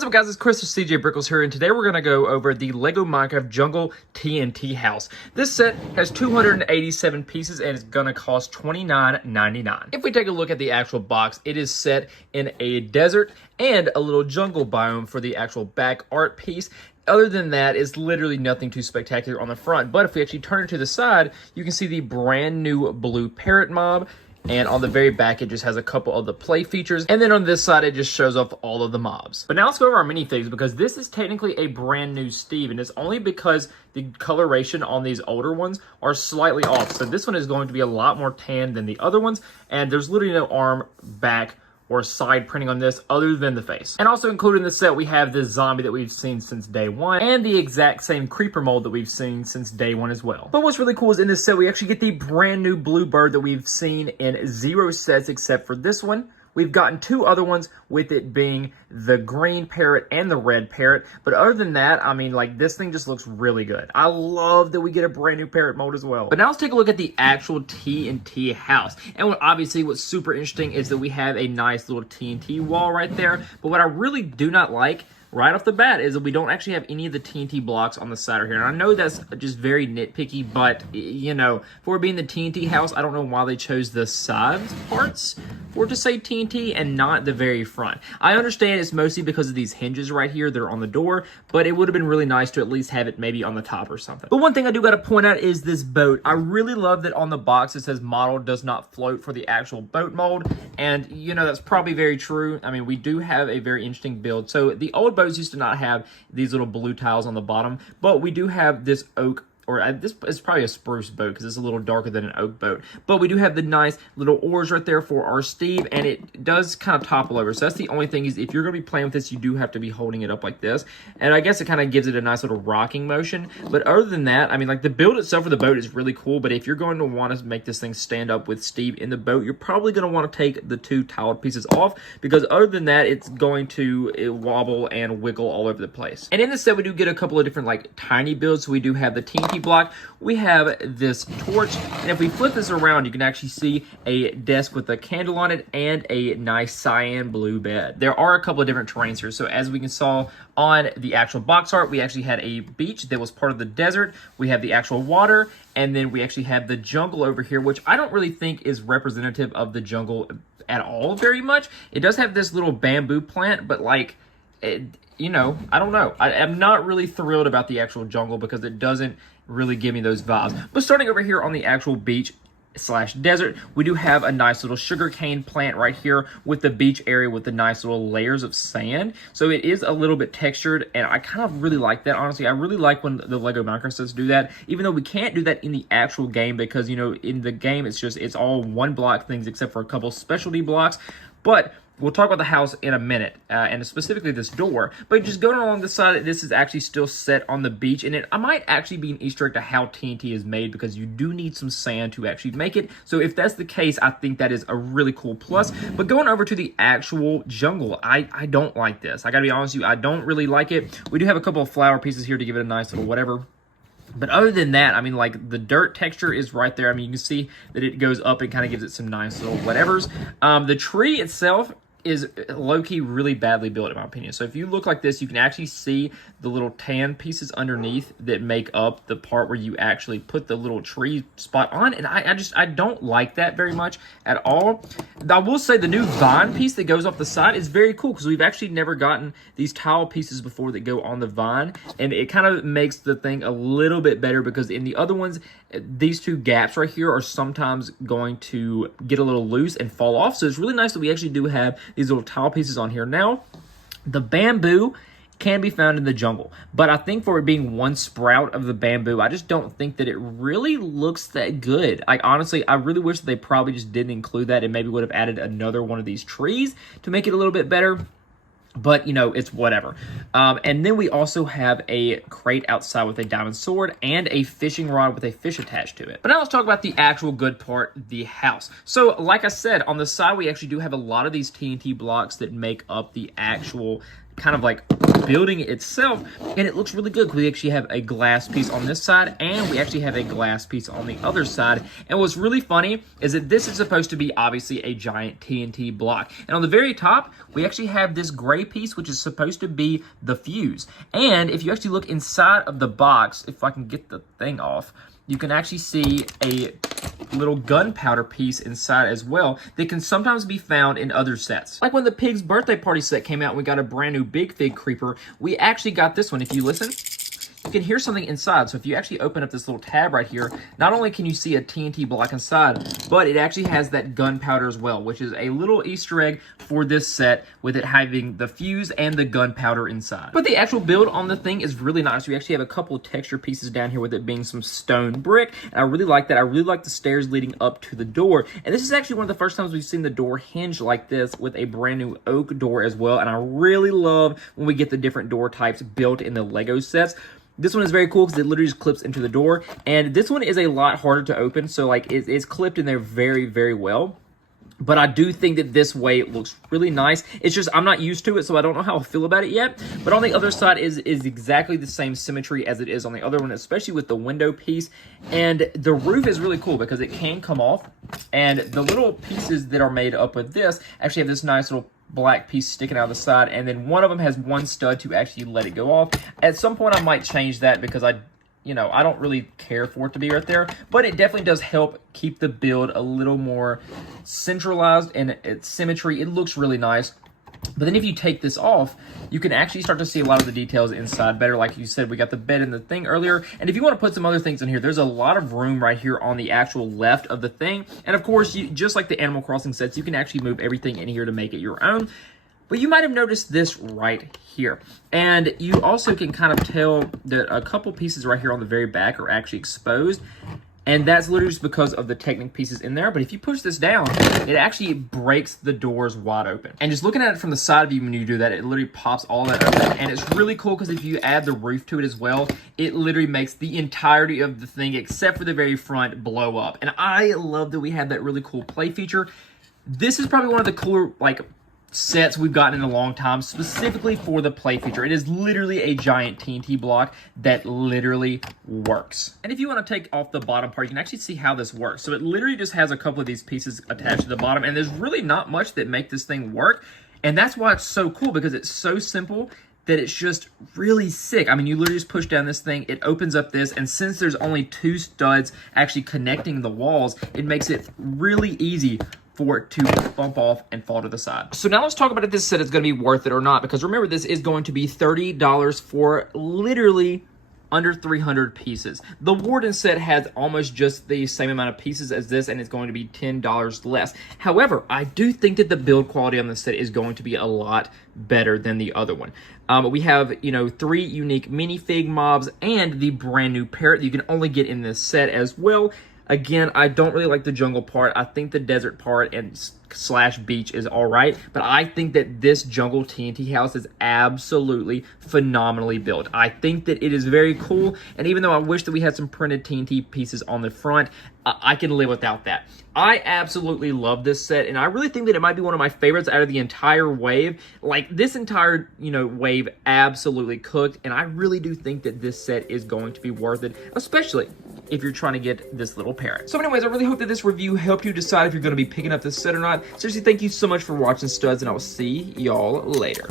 What's up guys, it's Chris with CJ Brickles here, and today we're going to go over the LEGO Minecraft Jungle TNT House. This set has 287 pieces and it's going to cost $29.99. If we take a look at the actual box, it is set in a desert and a little jungle biome for the actual back art piece. Other than that, it's literally nothing too spectacular on the front, but if we actually turn it to the side, you can see the brand new blue parrot mob. And on the very back, it just has a couple of the play features. And then on this side, it just shows off all of the mobs. But now let's go over our minifigs, because this is technically a brand new Steve. And it's only because the coloration on these older ones are slightly off. So this one is going to be a lot more tan than the other ones. And there's literally no arm, back, or side printing on this other than the face. And also included in the set, we have this zombie that we've seen since day one and the exact same creeper mold that we've seen since day one as well. But what's really cool is in this set, we actually get the brand new blue bird that we've seen in 0 sets except for this one. We've gotten 2 other ones, with it being the green parrot and the red parrot. But other than that, I mean, like, this thing just looks really good. I love that we get a brand new parrot mode as well. But now let's take a look at the actual TNT house. And obviously what's super interesting is that we have a nice little TNT wall right there. But what I really do not like right off the bat is that we don't actually have any of the TNT blocks on the side here. And I know that's just very nitpicky, but, you know, for it being the TNT house, I don't know why they chose the side parts for to say TNT and not the very front. I understand it's mostly because of these hinges right here that are on the door, but it would have been really nice to at least have it maybe on the top or something. But one thing I do got to point out is this boat. I really love that on the box it says model does not float for the actual boat mold. And, you know, that's probably very true. I mean, we do have a very interesting build. So the old boats used to not have these little blue tiles on the bottom, but we do have this oak, or this is probably a spruce boat because it's a little darker than an oak boat. But we do have the nice little oars right there for our Steve, and it does kind of topple over. So that's the only thing, is if you're going to be playing with this, you do have to be holding it up like this. And I guess it kind of gives it a nice little rocking motion. But other than that, I mean, like, the build itself for the boat is really cool. But if you're going to want to make this thing stand up with Steve in the boat, you're probably going to want to take the 2 tiled pieces off, because other than that, it's going to wobble and wiggle all over the place. And in this set, we do get a couple of different, like, tiny builds. So we do have the TNT block, we have this torch, and if we flip this around, you can actually see a desk with a candle on it and a nice cyan blue bed. There are a couple of different terrains here. So as we saw on the actual box art, we actually had a beach that was part of the desert. We have the actual water, and then we actually have the jungle over here, which I don't really think is representative of the jungle at all very much. It does have this little bamboo plant, but like, you know, I don't know. I'm not really thrilled about the actual jungle because it doesn't really give me those vibes. But starting over here on the actual beach / desert, we do have a nice little sugarcane plant right here with the beach area with the nice little layers of sand. So it is a little bit textured, and I kind of really like that, honestly. I really like when the LEGO Minecraft sets do that, even though we can't do that in the actual game because, you know, in the game it's all one block things except for a couple specialty blocks. But we'll talk about the house in a minute, and specifically this door. But just going along the side, this is actually still set on the beach, and it might actually be an Easter egg to how TNT is made, because you do need some sand to actually make it. So if that's the case, I think that is a really cool plus. But going over to the actual jungle, I don't like this. I gotta be honest with you, I don't really like it. We do have a couple of flower pieces here to give it a nice little whatever. But other than that, I mean, like, the dirt texture is right there. I mean, you can see that it goes up and kind of gives it some nice little whatevers. The tree itself is low-key really badly built, in my opinion. So if you look like this, you can actually see the little tan pieces underneath that make up the part where you actually put the little tree spot on. And I don't like that very much at all. I will say the new vine piece that goes off the side is very cool, because we've actually never gotten these tile pieces before that go on the vine. And it kind of makes the thing a little bit better, because in the other ones, these 2 gaps right here are sometimes going to get a little loose and fall off. So it's really nice that we actually do have these little tile pieces on here. Now, the bamboo can be found in the jungle, but I think for it being one sprout of the bamboo, I just don't think that it really looks that good. Like, honestly, I really wish that they probably just didn't include that and maybe would have added another one of these trees to make it a little bit better. But, you know, it's whatever. And then we also have a crate outside with a diamond sword and a fishing rod with a fish attached to it. But now let's talk about the actual good part, the house. So, like I said, on the side, we actually do have a lot of these TNT blocks that make up the actual kind of like building itself, and it looks really good. We actually have a glass piece on this side, and we actually have a glass piece on the other side. And what's really funny is that this is supposed to be obviously a giant TNT block, and on the very top we actually have this gray piece, which is supposed to be the fuse. And if you actually look inside of the box, if I can get the thing off, you can actually see a little gunpowder piece inside as well that can sometimes be found in other sets. Like when the Pig's Birthday Party set came out and we got a brand new Big Fig Creeper, we actually got this one. If you listen, you can hear something inside. So if you actually open up this little tab right here, not only can you see a TNT block inside, but it actually has that gunpowder as well, which is a little Easter egg for this set, with it having the fuse and the gunpowder inside. But the actual build on the thing is really nice. We actually have a couple of texture pieces down here with it being some stone brick, and I really like that. I really like the stairs leading up to the door, and this is actually one of the first times we've seen the door hinge like this with a brand new oak door as well, and I really love when we get the different door types built in the Lego sets. This one is very cool because it literally just clips into the door, and this one is a lot harder to open, so like it's clipped in there very, very well. But I do think that this way it looks really nice. It's just I'm not used to it, so I don't know how I feel about it yet. But on the other side is exactly the same symmetry as it is on the other one, especially with the window piece. And the roof is really cool because it can come off, and the little pieces that are made up with this actually have this nice little black piece sticking out the side, and then one of them has one stud to actually let it go off. At some point I might change that because I don't really care for it to be right there, but it definitely does help keep the build a little more centralized and its symmetry. It looks really nice. But then if you take this off, you can actually start to see a lot of the details inside better. Like you said, we got the bed and the thing earlier. And if you want to put some other things in here, there's a lot of room right here on the actual left of the thing. And of course, just like the Animal Crossing sets, you can actually move everything in here to make it your own. But you might have noticed this right here. And you also can kind of tell that a couple pieces right here on the very back are actually exposed. And that's literally just because of the Technic pieces in there. But if you push this down, it actually breaks the doors wide open. And just looking at it from the side view when you do that, it literally pops all that open. And it's really cool because if you add the roof to it as well, it literally makes the entirety of the thing, except for the very front, blow up. And I love that we have that really cool play feature. This is probably one of the cooler, sets we've gotten in a long time, specifically for the play feature. It is literally a giant TNT block that literally works. And if you want to take off the bottom part, you can actually see how this works. So it literally just has a couple of these pieces attached to the bottom, and there's really not much that make this thing work. And that's why it's so cool, because it's so simple that it's just really sick. I mean, you literally just push down this thing, it opens up this, and since there's only two studs actually connecting the walls, it makes it really easy for it to bump off and fall to the side. So now let's talk about if this set is going to be worth it or not, because remember, this is going to be $30 for literally under 300 pieces. The Warden set has almost just the same amount of pieces as this, and it's going to be $10 less. However, I do think that the build quality on this set is going to be a lot better than the other one. We have, 3 unique minifig mobs and the brand new parrot that you can only get in this set as well. Again, I don't really like the jungle part. I think the desert part and / beach is all right, but I think that this jungle TNT house is absolutely phenomenally built. I think that it is very cool, and even though I wish that we had some printed TNT pieces on the front, I can live without that. I absolutely love this set, and I really think that it might be one of my favorites out of the entire wave. Like, this entire, wave absolutely cooked, and I really do think that this set is going to be worth it, especially if you're trying to get this little parrot. So anyways, I really hope that this review helped you decide if you're going to be picking up this set or not. Seriously, thank you so much for watching, studs, and I will see y'all later.